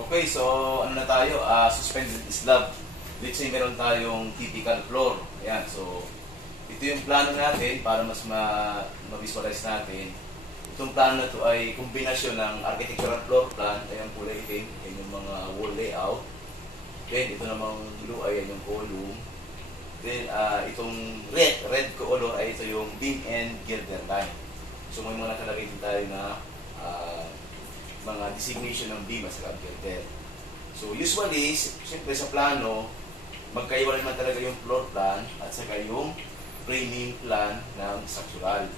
Okay, so ano na tayo? Ah, suspended slab. Let's say meron tayong typical floor. Ayan, so ito yung plano natin para mas ma- ma-visualize natin. Itong plano na to ay kombinasyon ng architectural floor plan, ayan kulay itim, ayan yung mga wall layout. Then ito namang blue ay yan yung column. Then ah, itong red, red color ay ito yung beam and girder line. So may mga nakalagay din tayo na ah, mga designation ng at saka girder. So usually, siyempre sa plano, magkaiwalay naman talaga yung floor plan at saka yung framing plan ng structural.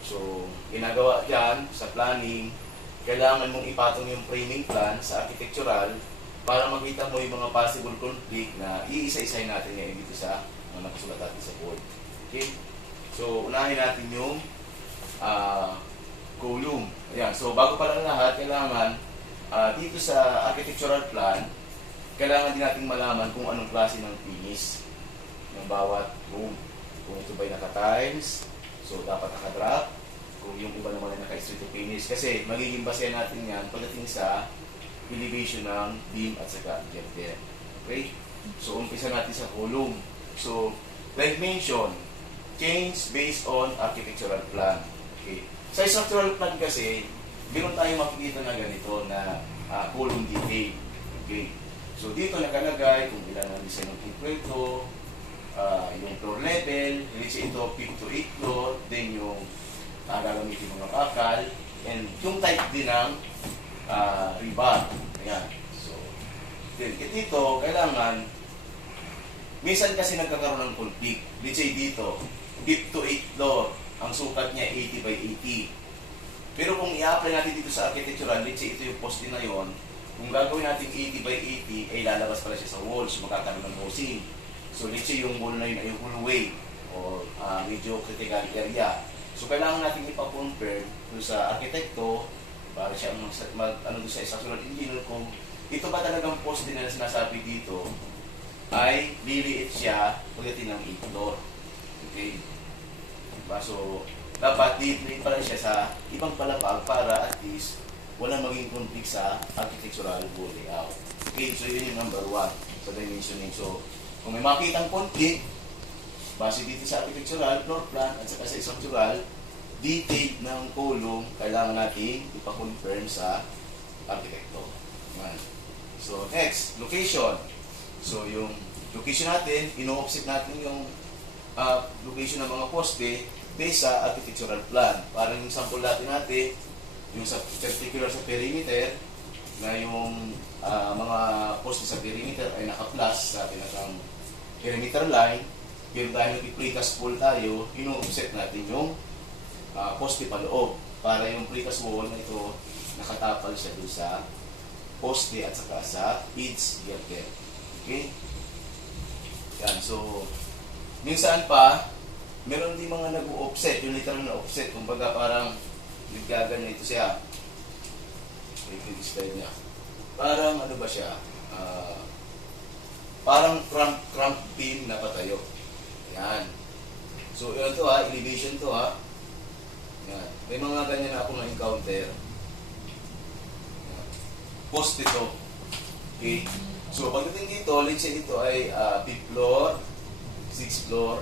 So, ginagawa dyan sa planning, kailangan mong ipatong yung framing plan sa architectural para makita mo yung mga possible conflict na iisa-isahin natin ngayon dito sa mga nakasulat natin sa board. Okay? So, unahin natin yung ah column. Ayan. So, bago pa lang lahat, kailangan ah, dito sa architectural plan, kailangan din natin malaman kung anong klase ng finish ng bawat room. Kung ito ba'y naka-tiles, so dapat naka-drop. Kung yung iba naman ay naka-straight finish. Kasi magiging basehan natin yan pagdating sa elevation ng beam at saka girder. Okay? So, umpisa natin sa column. So, like mentioned, change based on architectural plan. Okay. Sa structural plan kasi, meron tayong makikita na ganito na ah, column detail. Okay. So dito nakalagay kung ilan ang design ng kwento, ah, yung floor level, let's ito 5 to 8 floor, then yung uh, gagamitin mga bakal, and yung type din ng uh, rebar. Ayan. So, then, eh, dito, kailangan, minsan kasi nagkakaroon ng conflict. Let's say dito, 5 to 8 floor, ang sukat niya 80 by 80. Pero kung i-apply natin dito sa architectural, let's say ito yung poste na yon, kung gagawin natin 80 by 80, ay lalabas pala siya sa walls, magkakaroon ng hosing. So let's say yung wall na yun ay hallway o ah, medyo critical area. So kailangan natin ipa-confirm sa arkitekto para siya mag, mag ano sa structural engineer kung ito ba talagang poste na sinasabi dito ay liliit siya pagdating ng 8 floor. Okay? Diba? Dapat di-treat pa rin siya sa ibang palapag para at least wala maging conflict sa architectural wall layout. Okay, so yun yung number one sa dimensioning. So, kung may makitang conflict, base dito sa architectural, floor plan, at saka sa structural, detail ng column, kailangan natin ipa-confirm sa arkitekto. Yan. So, next, location. So, yung location natin, ino-offset natin yung uh, location ng mga poste based sa architectural plan. Parang yung sample natin natin, yung sa particular sa perimeter, na yung ah, mga poste sa perimeter ay naka-plus sa pinakang perimeter line, pero dahil nag-precast wall tayo, ino-offset natin yung ah, poste pa loob para yung precast wall na ito nakatapal siya doon sa poste at saka sa each girder. Okay? Yan, so, minsan pa, meron din mga nag-offset, yung literal na offset, kumbaga parang naggaganyan ito siya. Ito yung style niya. Parang ano ba siya? Ah, parang cramp, cramp beam na patayo. Yan. So, yun to ha, elevation to ha. Yan. May mga ganyan na ako na-encounter. Post ito. Okay. So, pagdating dito, let's say ito ay uh, 5th floor, 6th floor,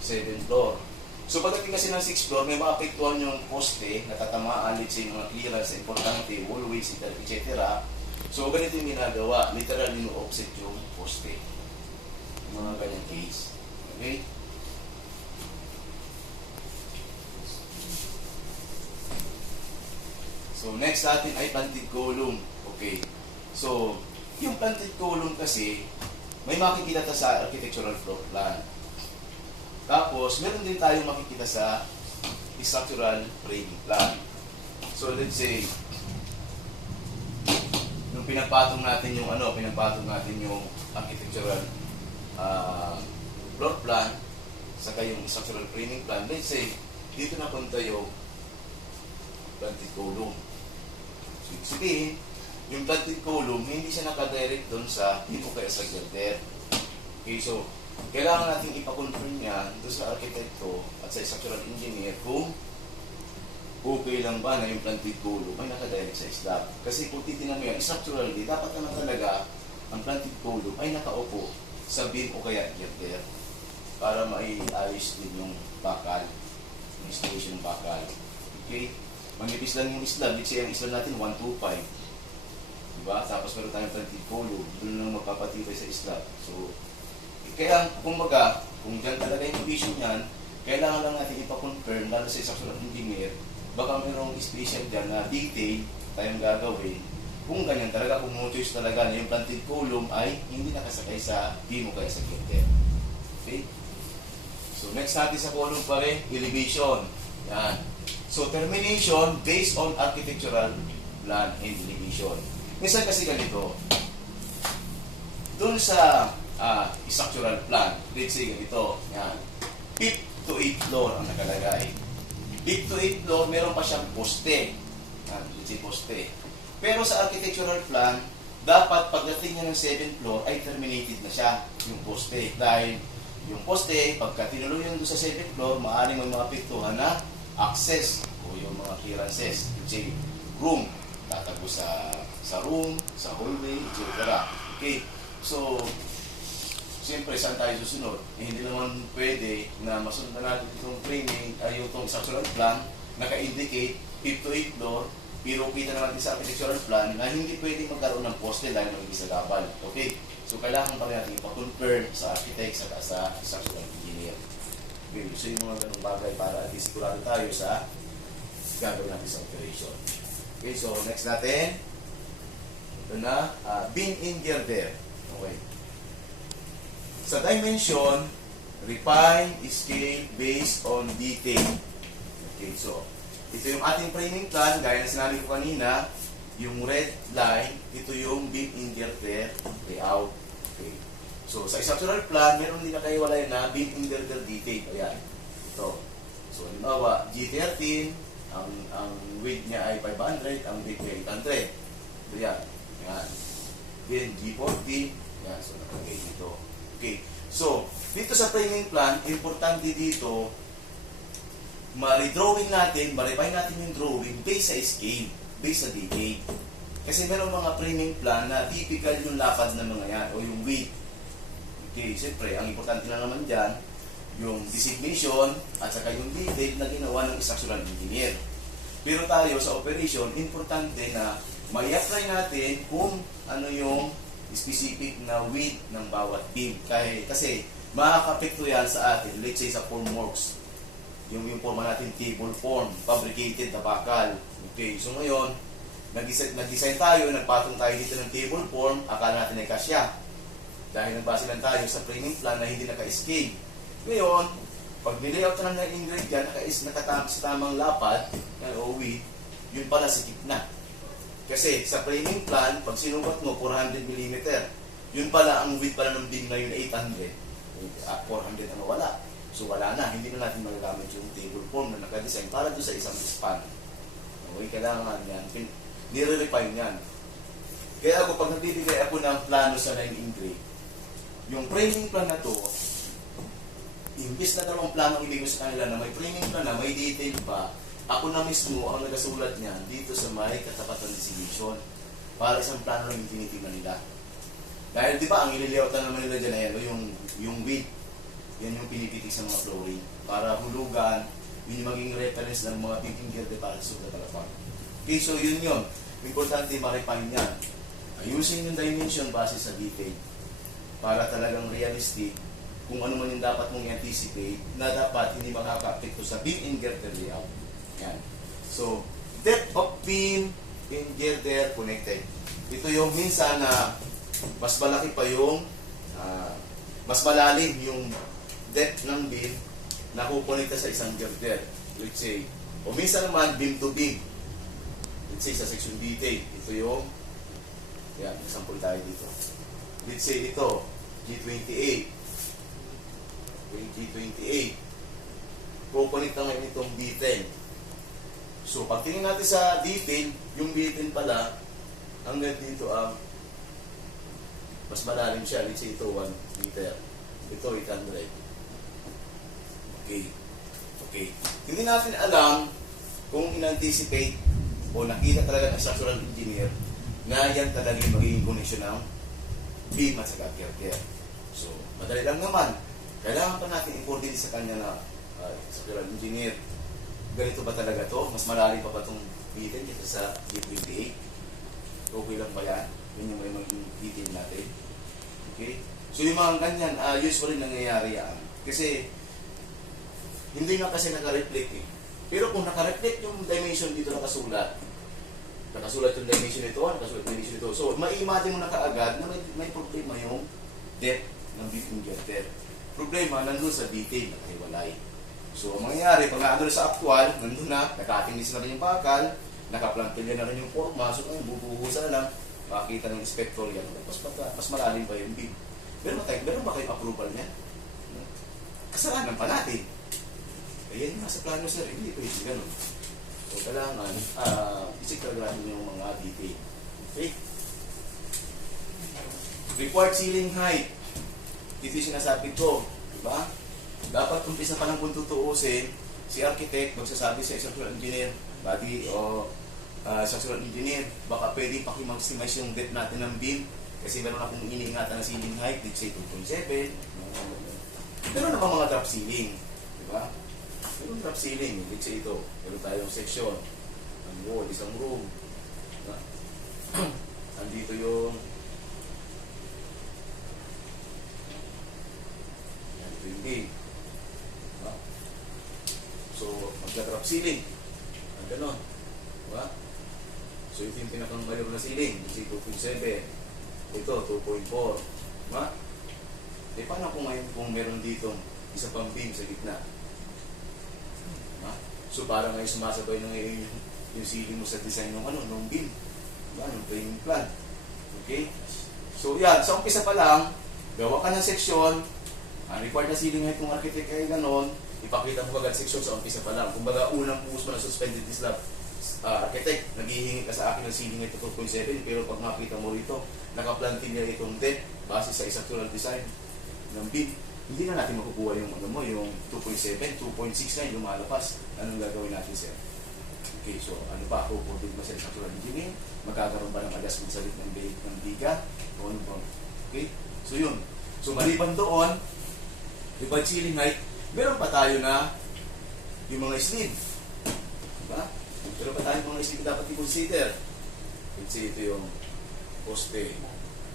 7th floor. So, pagdating kasi ng 6th floor, may maapektuhan yung poste, natatamaan, let's say, yung mga clearance importante, wallways, etc. So, ganito yung ginagawa. Literal, offset yung poste. Yung mga ganyan case. Okay? So, next natin ay planted column. Okay. So, yung planted column kasi, may makikita ta sa architectural floor plan. Tapos, meron din tayong makikita sa structural framing plan. So, let's say, nung pinagpatong natin yung ano, pinagpatong natin yung architectural ah, floor plan, saka yung structural framing plan, let's say, dito napunta yung planted column. So, ibig yung planted column, hindi siya nakadirect doon sa tipo kaya sa girder. Okay, so, kailangan natin ipakonfirm yan doon sa arkitekto at sa structural engineer kung okay lang ba na yung planted column ay nakadirect sa slab. Kasi kung titignan mo yan, structurally, dapat naman talaga ang planted column ay nakaupo sa beam o kaya girder para maiayos din yung bakal, yung installation bakal. Okay? Manipis lang yung slab. Let's say ang slab natin 125. Diba? Tapos meron tayong planted column. Doon lang magpapatibay sa slab. So, kaya kumbaga, kung dyan talaga yung vision niyan, kailangan lang natin ipa-confirm, lalo sa isang sulat engineer, baka mayroong special dyan na detail tayong gagawin. Kung ganyan talaga, kung no choice talaga na yung planted column ay hindi nakasakay sa beam o kaya sa girder. Okay? So next natin sa column pa rin, elevation. Yan. So termination based on architectural plan and elevation. Minsan kasi ganito, doon sa ah, structural plan, let's say ganito, yan, 5 to 8 floor ang nakalagay. 5 to 8 floor, meron pa siyang poste. Yan, let's say poste. Pero sa architectural plan, dapat pagdating niya ng 7th floor ay terminated na siya yung poste. Dahil yung poste, pagka tinuloy yun sa 7th floor, maaaring may mga piktuhan na access o yung mga clearances. Let's say, room, tatago sa sa room, sa hallway, etc. Okay, so, siyempre, saan tayo susunod? Eh, hindi naman pwede na masundan natin itong training, ay itong structural plan, naka-indicate 5 to 8 floor, pero kita naman natin sa architectural plan na hindi pwede magkaroon ng poste dahil magiging sa gabal. Okay? So, kailangan pa rin natin ipa-confirm sa architect sa, sa structural engineer. Okay, so yung mga ganung bagay para at least sigurado tayo sa gagawin natin sa operation. Okay, so next natin, ito na, uh, beam in girder. Okay. Sa dimension, refine, scale, based on detail. Okay, so, ito yung ating framing plan, gaya na sinabi ko kanina, yung red line, ito yung beam in girder layout. Okay. So, sa structural plan, meron din nakahiwalay na beam in girder detail. Ayan. Ito. So, halimbawa, G13, ang ang weight niya ay 500, ang weight niya ay 800. So. Yan. Then, G40. Yan. So, nakalagay dito. Okay. So, dito sa framing plan, importante dito, ma-redrawing natin, ma-refine natin yung drawing based sa scale, based sa detail. Kasi meron mga framing plan na typical yung lapad ng mga yan, o yung weight. Okay, siyempre, ang importante na naman dyan, yung designation at saka yung detail na ginawa ng structural engineer. Pero tayo sa operation, importante na may-apply natin kung ano yung specific na weight ng bawat beam. Kaya, kasi makakapekto yan sa atin, let's say sa formworks. Yung, yung forma natin table form, fabricated na bakal. Okay, so ngayon, nag-design, nag-design tayo, nagpatong tayo dito ng table form, akala natin ay kasya. Dahil nagbase lang tayo sa framing plan na hindi naka-scale. Ngayon, pag nilayout ka ng ingredient, naka-is nakatama sa tamang lapad, ng OE, yun pala sikip na. Kasi sa framing plan, pag sinukat mo 400 mm, yun pala ang width pala ng beam na yun 800. Uh, 400 ang wala. So wala na, hindi na natin magagamit yung table form na nakadesign para doon sa isang span. Okay, kailangan yan. Nire-refine yan. Kaya ako, pag nagbibigay ako ng plano sa line ingre, yung framing plan na to, imbis na dalawang plano ibigay sa kanila na may framing plan na, may detail pa, ako na mismo ang nagasulat niyan dito sa may katapatan designation para isang plano lang yung tinitingnan nila. Dahil di ba, ang na naman nila dyan ay yung, yung width, yan yung pinipitik sa mga flooring para hulugan, yun yung maging reference ng mga thinking gear para sa sulat talapang. Okay, so yun yun. Importante ma-refine yan. Ayusin yung dimension base sa detail para talagang realistic kung ano man yung dapat mong anticipate na dapat hindi makaka-apekto sa beam in girder layout. Yan. So, depth of beam in girder connected. Ito yung minsan na mas malaki pa yung ah, mas malalim yung depth ng beam na kukonekta sa isang girder. Let's say, o minsan naman beam to beam. Let's say sa section detail, ito yung yan, example tayo dito. Let's say ito, G28. Yung G28. Kukonect na ngayon itong B10. So, pagtingin natin sa detail, yung B10 pala, hanggang dito ang mas malalim siya. Let's say ito, 1 meter. Ito, 800. Okay. Okay. Hindi natin alam kung in-anticipate o nakita talaga ng structural engineer na yan talaga yung magiging connection ng beam at saka pier So, madali lang naman. Kailangan pa natin i-coordinate sa kanya na uh, structural engineer. Ganito ba talaga to? Mas malalim pa ba itong bitin dito sa D28? Okay lang ba yan? Yun yung may maging detail natin. Okay? So yung mga ganyan, uh, usually nangyayari yan. Kasi, hindi nga kasi naka-reflect eh. Pero kung naka-reflect yung dimension dito nakasulat, nakasulat yung dimension nito, nakasulat yung dimension nito. So, ma-imagine mo na kaagad na may, may problema yung depth ng beat inverter. Problema, nandun sa detail, nakahiwalay. So, ang mangyayari, pag naandun sa actual, nandun na, nakatinis na rin yung bakal, nakaplantilya na rin yung forma, so ngayon, bubuhusan na lang, makikita ng inspector yan. Mas, mas, malalim pa yung beam. Meron ba, tayo, meron ba kayong approval niya? Kasalanan pa natin. Ayan yung nasa plano sir, hindi pwede ganun. So, kailangan, ah, isik yung mga detail. Okay? Required ceiling height. Dito yung sinasabi ko. Diba? Dapat umpisa pa lang kung tutuusin, si architect magsasabi sa structural engineer, body o uh, structural engineer, baka pwede paki-maximize yung depth natin ng beam kasi meron akong iniingatan na ceiling height, let's say 2.7. Meron na mga drop ceiling. Diba? Meron drop ceiling. Let's say ito. Meron tayong section. Ang wall, isang room. Diba? Andito yung yan, ito yung game. Diba? So, ceiling. Ang ganon. Diba? So, ito yung pinakang mayor na. Let's say 2.7. Ito, 2.4. Diba? Eh, paano kung ngayon kung meron dito isa pang beam sa gitna? Ha? So, para ngayon sumasabay na ngayon yung, yung ceiling mo sa design ng ano, ng beam. Diba? Ng framing plan. Okay? So, yan. Sa umpisa pa lang, gawa ka ng section, ang required na ceiling height kung architect ay ganon, ipakita mo agad section sa umpisa pa lang. Kumbaga, unang puso mo na suspended slab, uh, architect, naghihingi ka sa akin ng ceiling height 2.7, pero pag makita mo rito, nakaplantin niya itong depth base sa structural design ng beam, hindi na natin makukuha yung ano mo, yung 2.7, 2.6 na yung lumalabas. Anong gagawin natin, sir? Okay, so ano pa, kukunin mo sa structural engineering, magkakaroon ba ng adjustment sa ng ng biga, o ano ba? Okay? So yun. So maliban doon, required ceiling height, meron pa tayo na yung mga sleeve. Diba? Meron pa tayo mga sleeve dapat i-consider. Let's say ito yung poste,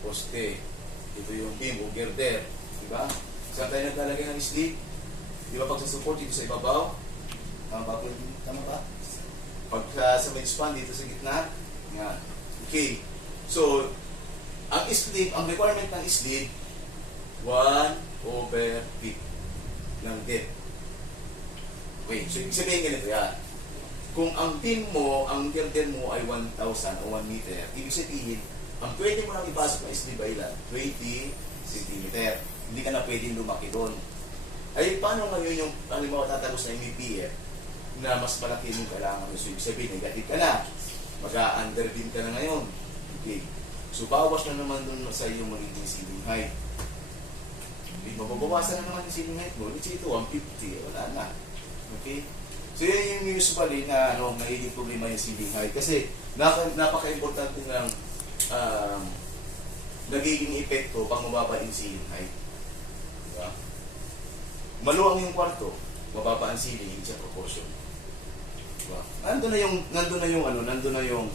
poste, ito yung beam o girder, Diba? Saan tayo naglalagay ng sleeve? Di ba pag sa support dito sa ibabaw? Tama ba po? Tama ba? Pag uh, sa mid span dito sa gitna? Yan. Okay. So, ang sleeve, ang requirement ng sleeve, 1 over 50 ng depth. Okay. So, ibig sabihin ganito yan. Kung ang beam mo, ang girder mo ay 1,000 o 1 meter, ibig sabihin, ang pwede mo lang ipasok na sleeve ay ilan? 20 centimeter hindi ka na pwedeng lumaki doon. Ay, paano ngayon yung, halimbawa, tatagos na MEPF na mas malaki yung kailangan mo. So, ibig sabihin, negative ka na. Mag-under din ka na ngayon. Okay. So, bawas na naman doon sa iyong magiging ceiling height. Mababawasan na naman yung height mo. Say ito, 150. Wala na. Okay? So, yan yung usually na ano, nagiging problema yung ceiling height. Kasi, napaka-importante ng um, nagiging epekto pang mababa yung ceiling height. Diba? Maluwang yung kwarto, mababa ang ceiling, hindi siya proportion. Diba? Nandun na yung, nandun na yung ano, nandun na yung,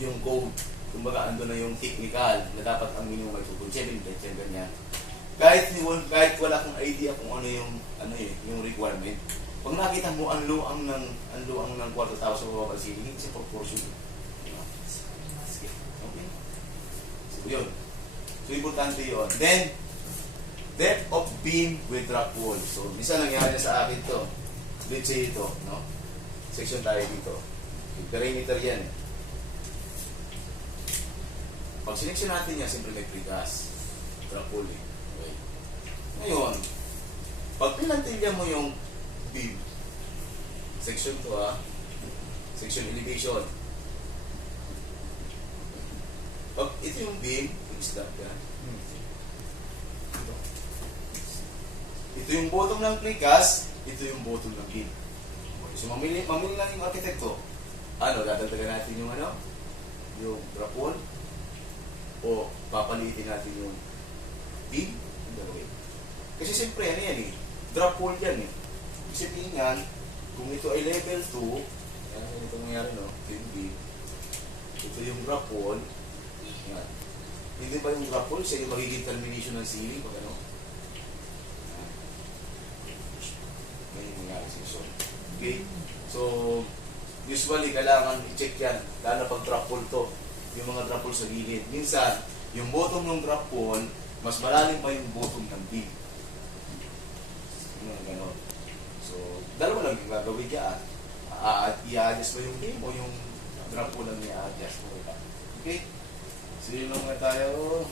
yung code. Kumbaga, nandun na yung technical na dapat ang minimum ay 2.7, ganyan, ganyan. Kahit, kahit wala kang idea kung ano yung, ano eh, yung requirement, pag nakita mo ang luang ng, ang luang ng kwarto tapos mababa ang ceiling, hindi siya proportion. Okay? So, yun. So, importante yun. Then, depth of beam with drop wall. So, minsan nangyari na sa akin to. Let's say ito, no? Section tayo dito. Yung perimeter yan. Pag sineksyon natin yan, siyempre may precast. Drop wall eh. Ngayon, pag pinantilya mo yung beam, section to ah, section elevation. Pag ito yung beam, i-stop yan. Ito yung bottom ng precast, ito yung bottom ng beam. So mamili, mamili lang yung arkitekto. Ano, dadagdagan natin yung ano? Yung drapon? O papalitin natin yung beam? Yung gagawin. Kasi siyempre, ano yan eh? Drop wall yan eh. Sabihin yan, kung ito ay level 2, yan, ganito mangyari no? Ito yung beam. Ito yung drop wall. Yan. Hindi pa yung drop wall, siya yung magiging termination ng ceiling pag ano. Yan. Yung mangyari sa iso. Okay? So, usually, kailangan i-check yan. Lalo pag drop wall to. Yung mga drop wall sa gilid. Minsan, yung bottom ng drop wall, mas malalim pa yung bottom ng beam. Yung ganon. So, dalawa lang yung gagawin yan. Uh, i-adjust mo yung beam o yung drop wall lang i-adjust mo. Okay? So, yun lang nga tayo.